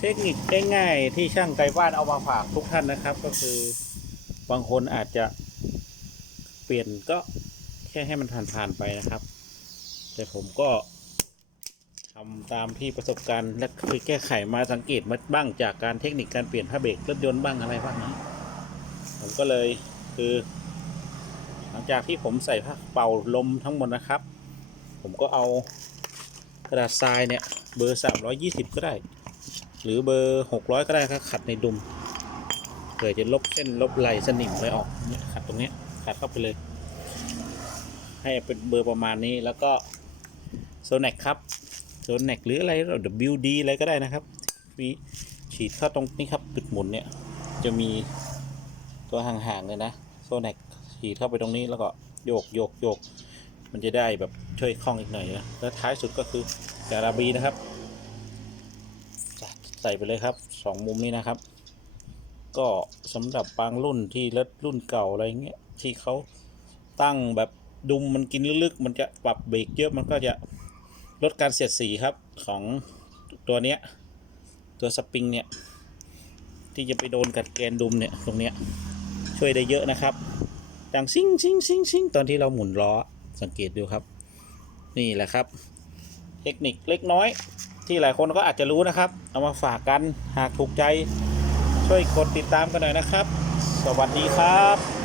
เทคนิคง่ายๆที่ช่างไกลบ้านเอามาฝากทุกท่านนะครับ ก็คือบางคนอาจจะเปลี่ยนก็แค่ให้มันผ่านๆไปนะครับ แต่ผมก็ทำตามที่ประสบการณ์และเคยแก้ไขมาสังเกตมาบ้างจากการเทคนิคการเปลี่ยนผ้าเบรกรถยนต์บ้างอะไรบ้างนะผมก็เลยคือ หลังจากที่ผมใส่ผ้าเป่าลมทั้งหมดนะครับ ผมก็เอากระดาษทรายเนี่ย เบอร์ 320 ก็ได้ หรือเบอร์ 600 ก็ได้ครับขัดในดุมเผื่อจะลบเส้นลบไหลสนิมอะไรออกเนี่ยขัดตรงเนี้ยขัดเข้าไปเลย ให้เป็นเบอร์ประมาณนี้แล้วก็โซน e กครับโซน e กหรืออะไรเรา WD อะไรก็ได้นะครับมีฉีดเข้าตรงนี้ครับจุดหมุนเนี่ยจะมีตัวห่างๆเลยนะโซน e กฉีดเข้าไปตรงนี้แล้วก็โยกโยกโยกมันจะได้แบบช่วยคล่องอีกหน่อยนะแล้วท้ายสุดก็คือ การาบีนะครับ ใส่ไปเลยครับสองมุมนี้นะครับ ก็สำหรับบางรุ่นที่รถรุ่นเก่าอะไรเงี้ยที่เขาตั้งแบบดุมมันกินลึกๆ มันจะปรับเบรกเยอะมันก็จะลดการเสียดสีครับของตัวเนี้ยตัวสปริงเนี่ยที่จะไปโดนกับแกนดุมเนี่ยตรงเนี้ยช่วยได้เยอะนะครับดังซิงซิงซิงซิงตอนที่เราหมุนล้อสังเกตดูครับ นี่แหละครับ เทคนิคเล็กน้อย ที่หลายคนก็อาจจะรู้นะครับ เอามาฝากกันหากถูกใจ ช่วยกดติดตามกันหน่อยนะครับ สวัสดีครับ